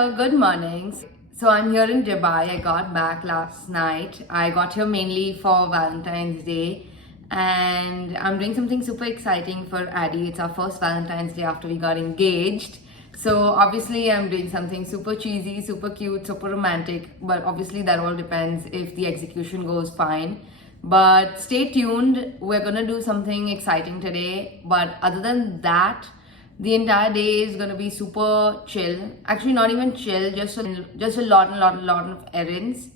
Hello, good morning. So I'm here in Dubai. I got back last night. I got here mainly for Valentine's Day and I'm doing something super exciting for Addie. It's our first Valentine's Day after we got engaged. So obviously I'm doing something super cheesy, super cute, super romantic, but obviously that all depends if the execution goes fine. But stay tuned. We're gonna do something exciting today. But other than that, the entire day is gonna be super chill. Actually, not even chill, just a lot of errands.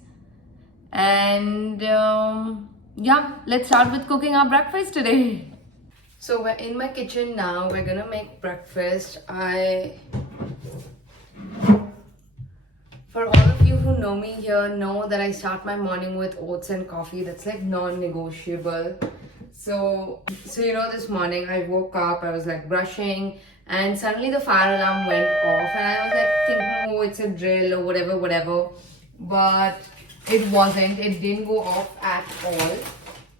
And yeah, let's start with cooking our breakfast today. So we're in my kitchen now. We're gonna make breakfast. For all of you who know me here, know that I start my morning with oats and coffee. That's like non-negotiable. So this morning I woke up, I was like brushing, and suddenly the fire alarm went off, and I was like thinking, oh, it's a drill or whatever. But it wasn't. It didn't go off at all.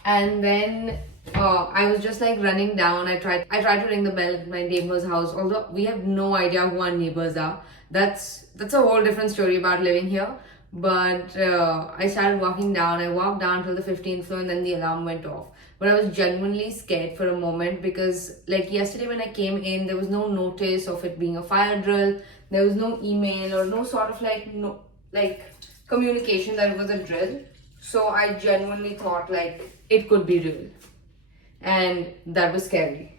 And then I was just like running down. I tried to ring the bell at my neighbor's house, although we have no idea who our neighbors are. That's a whole different story about living here. But I started walking down. I walked down till the 15th floor and then the alarm went off. But I was genuinely scared for a moment because like yesterday when I came in, there was no notice of it being a fire drill. There was no email or no sort of like communication that it was a drill. So I genuinely thought like it could be real. And that was scary.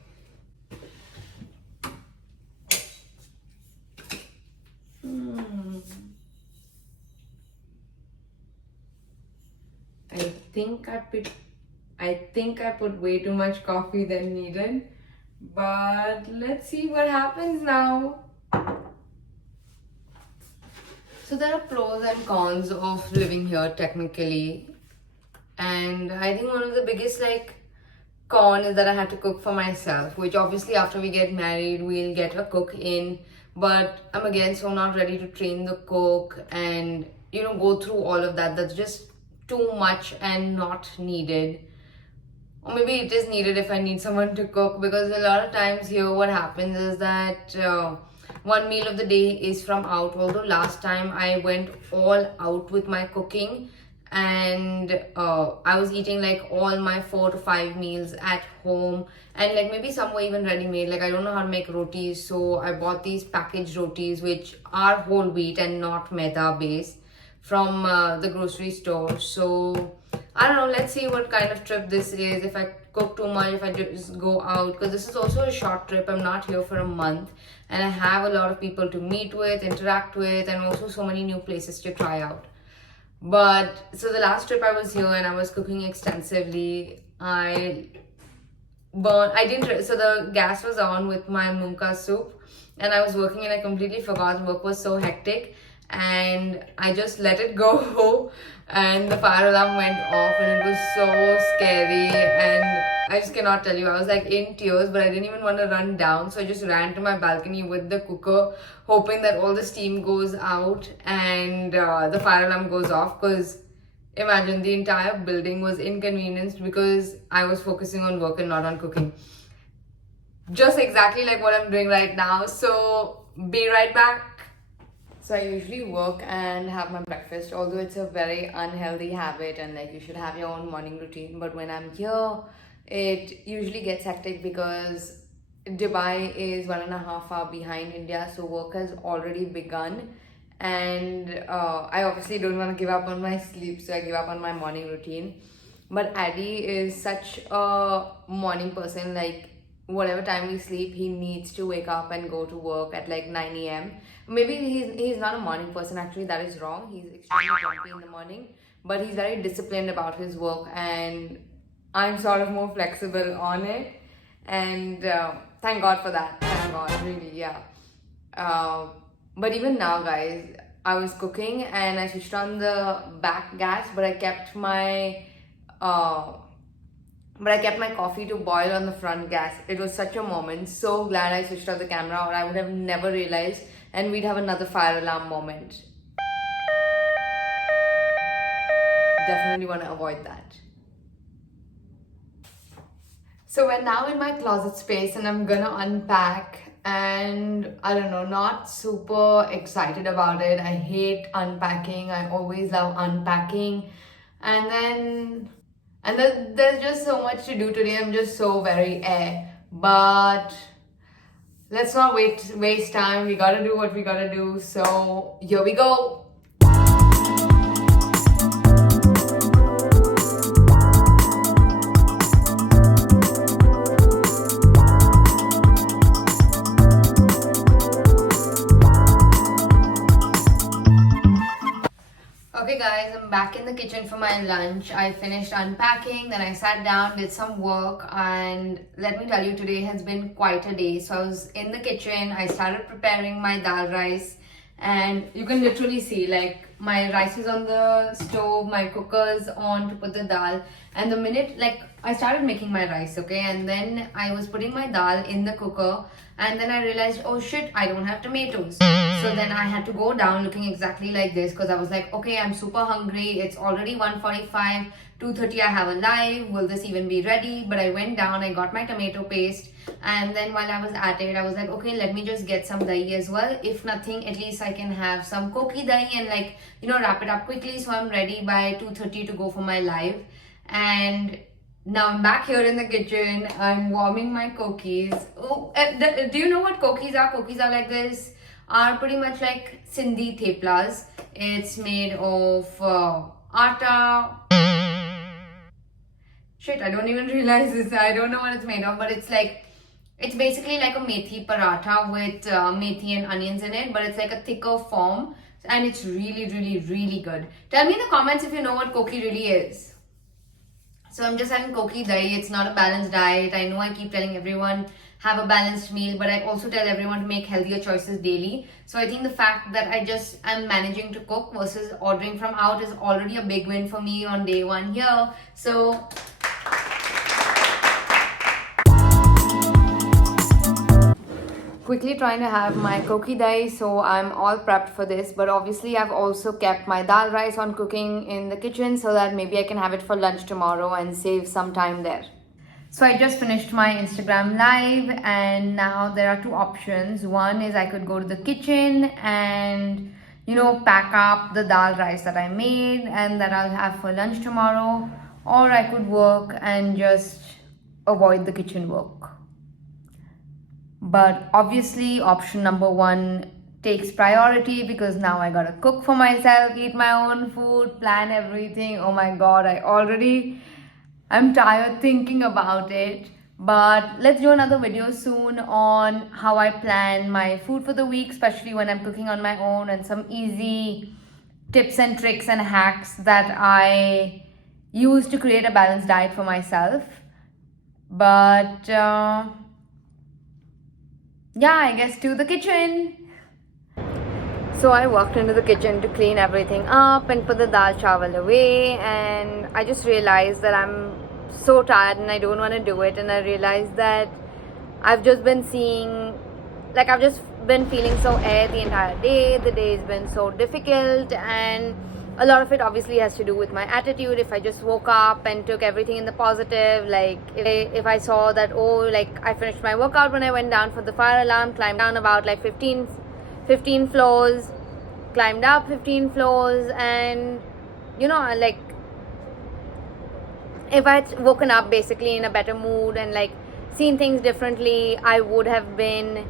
I think I put way too much coffee than needed. But let's see what happens now. So there are pros and cons of living here technically. And I think one of the biggest con is that I had to cook for myself, which obviously after we get married we'll get a cook in, but I'm again so not ready to train the cook and go through all of that. That's just too much and not needed. Or maybe it is needed if I need someone to cook, because a lot of times here what happens is that one meal of the day is from out, although last time I went all out with my cooking and I was eating like all my 4 to 5 meals at home, and like maybe some were even ready made. Like I don't know how to make rotis, so I bought these packaged rotis which are whole wheat and not maida based from the grocery store. So I don't know, let's see what kind of trip this is. If I cook too much, if I just go out, because this is also a short trip. I'm not here for a month and I have a lot of people to meet with, interact with, and also so many new places to try out. But so the last trip I was here and I was cooking extensively, so the gas was on with my munka soup and I was working and I completely forgot. Work was so hectic and I just let it go and the fire alarm went off and it was so scary, and I just cannot tell you, I was like in tears, but I didn't even want to run down, so I just ran to my balcony with the cooker hoping that all the steam goes out and the fire alarm goes off, because imagine the entire building was inconvenienced because I was focusing on work and not on cooking. Just exactly like what I'm doing right now. So be right back. So I usually work and have my breakfast, although it's a very unhealthy habit and like you should have your own morning routine. But when I'm here, it usually gets hectic because Dubai is 1.5 hours behind India, so work has already begun. And I obviously don't want to give up on my sleep, so I give up on my morning routine. But Addy is such a morning person, like whatever time we sleep, he needs to wake up and go to work at like 9 a.m. Maybe he's not a morning person, actually that is wrong. He's extremely grumpy in the morning, but he's very disciplined about his work and I'm sort of more flexible on it. And thank God for that. Thank God, really, yeah. But even now, guys, I was cooking and I switched on the back gas, but I kept my coffee to boil on the front gas. It was such a moment. So glad I switched off the camera, or I would have never realized and we'd have another fire alarm moment. Definitely want to avoid that. So we're now in my closet space and I'm gonna unpack and I don't know, not super excited about it. I hate unpacking. I always love unpacking. And then there's just so much to do today. I'm just so very But let's not waste time. We gotta do what we gotta do. So here we go. Okay guys, I'm back in the kitchen for my lunch. I finished unpacking, then I sat down, did some work, and let me tell you, today has been quite a day. So I was in the kitchen, I started preparing my dal rice, and you can literally see like my rice is on the stove, my cooker's on to put the dal, and the minute like I started making my rice, okay, and then I was putting my dal in the cooker, and then I realized, oh shit, I don't have tomatoes. So then I had to go down looking exactly like this, because I was like, okay, I'm super hungry, it's already 1:45, 2:30 I have a live, will this even be ready? But I went down, I got my tomato paste, and then while I was at it, I was like, okay, let me just get some dahi as well. If nothing, at least I can have some koki dahi and like, you know, wrap it up quickly. So I'm ready by 2:30 to go for my live. And now I'm back here in the kitchen. I'm warming my cookies. Oh, do you know what cookies are? Cookies are like this, are pretty much like Sindhi theplas. It's made of atta. Shit, I don't even realize this. I don't know what it's made of, but it's basically like a methi paratha with methi and onions in it, but it's like a thicker form, and it's really, really, really good. Tell me in the comments if you know what koki really is. So I'm just having koki dahi. It's not a balanced diet. I know I keep telling everyone have a balanced meal, but I also tell everyone to make healthier choices daily. So I think the fact that I'm managing to cook versus ordering from out is already a big win for me on day one here. So quickly trying to have my koki dahi, so I'm all prepped for this. But obviously I've also kept my dal rice on cooking in the kitchen so that maybe I can have it for lunch tomorrow and save some time there. So I just finished my Instagram live, and now there are two options. One is I could go to the kitchen and, you know, pack up the dal rice that I made and that I'll have for lunch tomorrow, or I could work and just avoid the kitchen work. But obviously option number one takes priority, because now I gotta cook for myself, eat my own food, plan everything. Oh my god, I'm tired thinking about it. But let's do another video soon on how I plan my food for the week, especially when I'm cooking on my own, and some easy tips and tricks and hacks that I use to create a balanced diet for myself. But yeah, I guess to the kitchen. So I walked into the kitchen to clean everything up and put the dal chawal away, and I just realized that I'm so tired and I don't want to do it. And I realized that I've just been feeling so the entire day. The day has been so difficult, and a lot of it obviously has to do with my attitude. If I just woke up and took everything in the positive, like if I saw that, oh, like I finished my workout when I went down for the fire alarm, climbed down about like 15 floors, climbed up 15 floors, and you know, like if I'd woken up basically in a better mood and like seen things differently, I would have been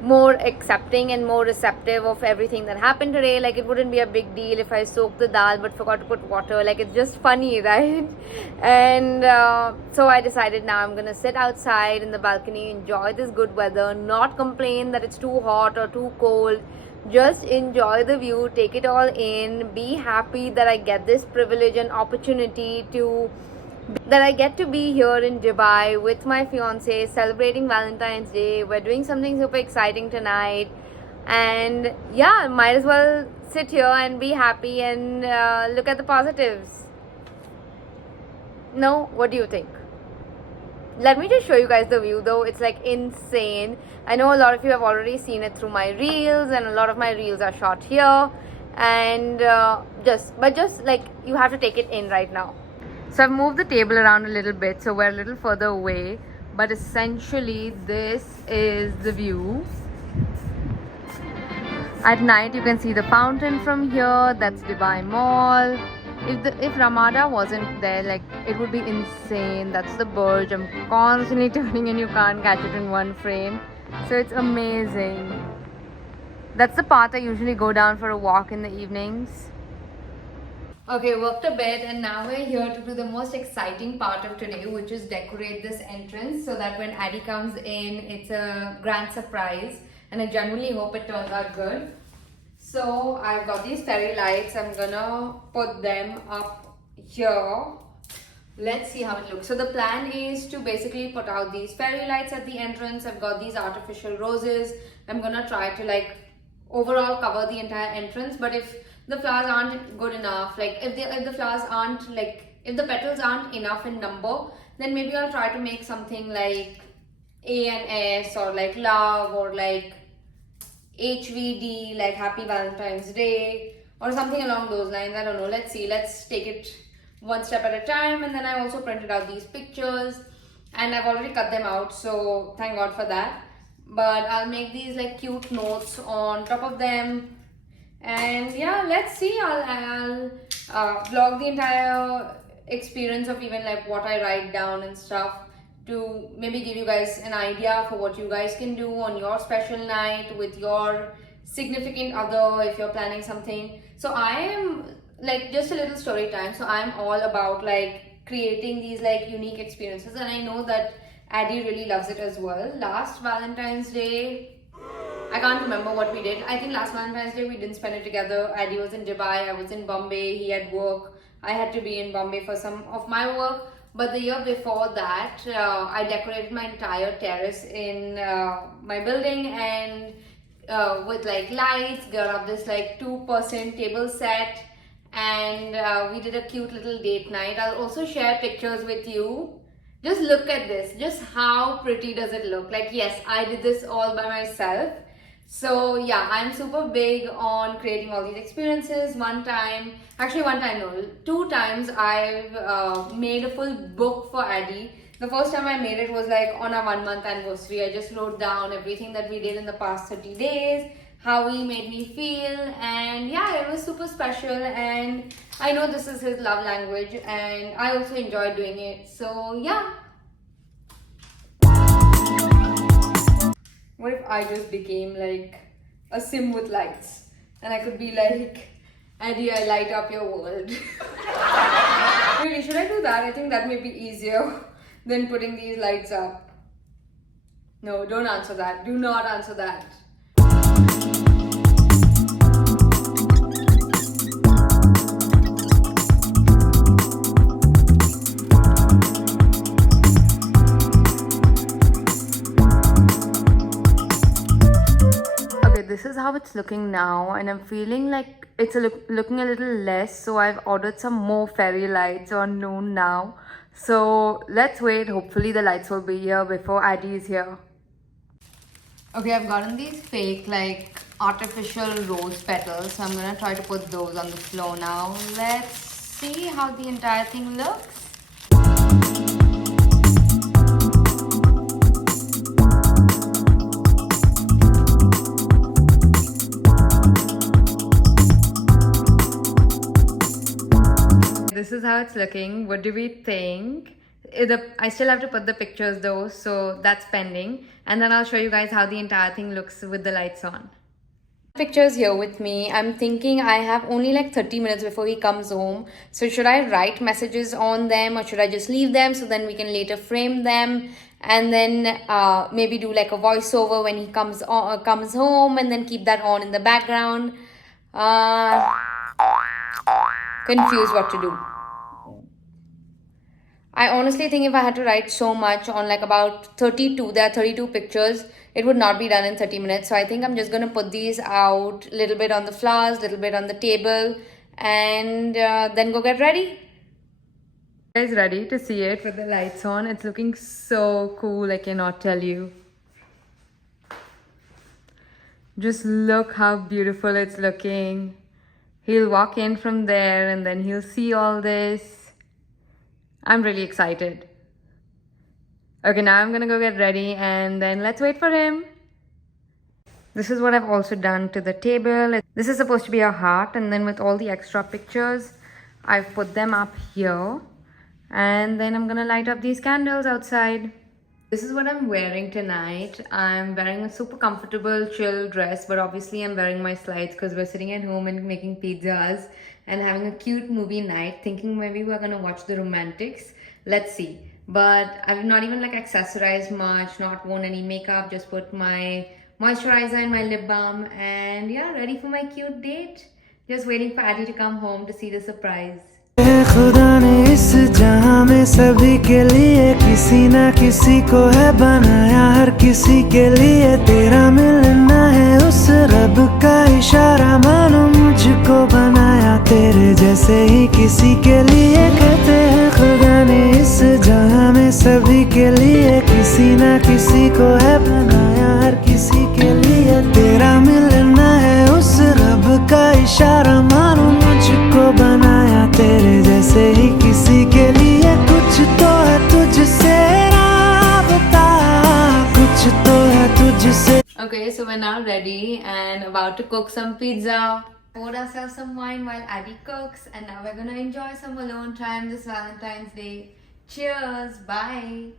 more accepting and more receptive of everything that happened today. Like it wouldn't be a big deal if I soaked the dal but forgot to put water. Like it's just funny, right? And so I decided now I'm gonna sit outside in the balcony, enjoy this good weather, not complain that it's too hot or too cold, just enjoy the view, take it all in, be happy that I get this privilege and opportunity that I get to be here in Dubai with my fiance celebrating Valentine's Day. We're doing something super exciting tonight, and yeah, might as well sit here and be happy and look at the positives. No? What do you think? Let me just show you guys the view though. It's like insane. I know a lot of you have already seen it through my reels, and a lot of my reels are shot here, and just like you have to take it in right now. So I've moved the table around a little bit, so we're a little further away, but essentially this is the view. At night you can see the fountain from here. That's Dubai Mall. If Ramada wasn't there, like, it would be insane. That's the Burj. I'm constantly turning and you can't catch it in one frame. So it's amazing. That's the path I usually go down for a walk in the evenings. Okay, worked a bit, and now we're here to do the most exciting part of today, which is decorate this entrance so that when Addie comes in, it's a grand surprise, and I genuinely hope it turns out good. So I've got these fairy lights. I'm gonna put them up here. Let's see how it looks. So the plan is to basically put out these fairy lights at the entrance. I've got these artificial roses. I'm gonna try to like overall cover the entire entrance, but if the flowers aren't good enough, like if the flowers aren't like, if the petals aren't enough in number, then maybe I'll try to make something like A and S, or like love, or like HVD, like Happy Valentine's Day, or something along those lines. I don't know. Let's see. Let's take it one step at a time. And then I also printed out these pictures, and I've already cut them out, so thank God for that. But I'll make these like cute notes on top of them. And yeah, let's see. I'll vlog the entire experience of even like what I write down and stuff, to maybe give you guys an idea for what you guys can do on your special night with your significant other if you're planning something. So I am like, just a little story time. So I'm all about like creating these like unique experiences, and I know that Addie really loves it as well. Last Valentine's Day, I can't remember what we did. I think last Valentine's Day we didn't spend it together. Addie was in Dubai, I was in Bombay, he had work. I had to be in Bombay for some of my work. But the year before that, I decorated my entire terrace in my building, and with like lights, got up this like 2% table set, and we did a cute little date night. I'll also share pictures with you. Just look at this. Just how pretty does it look? Like, yes, I did this all by myself. So yeah, I'm super big on creating all these experiences. One time no, 2 times I've made a full book for Addie. The first time I made it was like on our 1-month anniversary. I just wrote down everything that we did in the past 30 days, how he made me feel, and yeah, it was super special. And I know this is his love language, and I also enjoy doing it. So yeah. What if I just became like a sim with lights, and I could be like, Addie, I light up your world. Really, should I do that? I think that may be easier than putting these lights up. No, don't answer that. Do not answer that. This is how it's looking now, and I'm feeling like it's looking a little less, so I've ordered some more fairy lights on noon now. So let's wait. Hopefully the lights will be here before Addie is here. Okay, I've gotten these fake like artificial rose petals, so I'm gonna try to put those on the floor now. Let's see how the entire thing looks. This is how it's looking. What do we think? I still have to put the pictures though, so that's pending. And then I'll show you guys how the entire thing looks with the lights on. Pictures here with me. I'm thinking I have only like 30 minutes before he comes home. So should I write messages on them, or should I just leave them so then we can later frame them? And then maybe do like a voiceover when he comes home, and then keep that on in the background. Confused what to do. I honestly think if I had to write so much on like about 32, there are 32 pictures, it would not be done in 30 minutes. So I think I'm just going to put these out a little bit on the flowers, a little bit on the table, and then go get ready. You guys ready to see it with the lights on? It's looking so cool, I cannot tell you. Just look how beautiful it's looking. He'll walk in from there and then he'll see all this. I'm really excited. Okay, now I'm gonna go get ready and then let's wait for him. This is what I've also done to the table. This is supposed to be a heart, and then with all the extra pictures, I've put them up here. And then I'm gonna light up these candles outside. This is what I'm wearing tonight. I'm wearing a super comfortable, chill dress, but obviously I'm wearing my slides because we're sitting at home and making pizzas and having a cute movie night, thinking maybe we're gonna watch The Romantics. Let's see. But I've not even like accessorized much, not worn any makeup, just put my moisturizer and my lip balm, and yeah, ready for my cute date. Just waiting for Addie to come home to see the surprise. खुदा ने इस जहां में सभी के लिए किसी ना किसी को है बनाया, हर किसी के लिए तेरा मिलना है उस रब का इशारा, मानो मुझको बनाया तेरे जैसे ही किसी के लिए। कहते हैं खुदा ने इस जहां में सभी के लिए किसी ना किसी को है बनाया, हर किसी के लिए तेरा मिलना है उस रब का इशारा, मानो मुझको बनाया तेरे जैसे ही किसी के लिए। कुछ तो है तुझसे राबता, कुछ तो है तुझसे। Okay, so we're now ready and about to cook some pizza. Poured ourselves some wine while Addie cooks, and now we're gonna enjoy some alone time this Valentine's Day. Cheers, bye.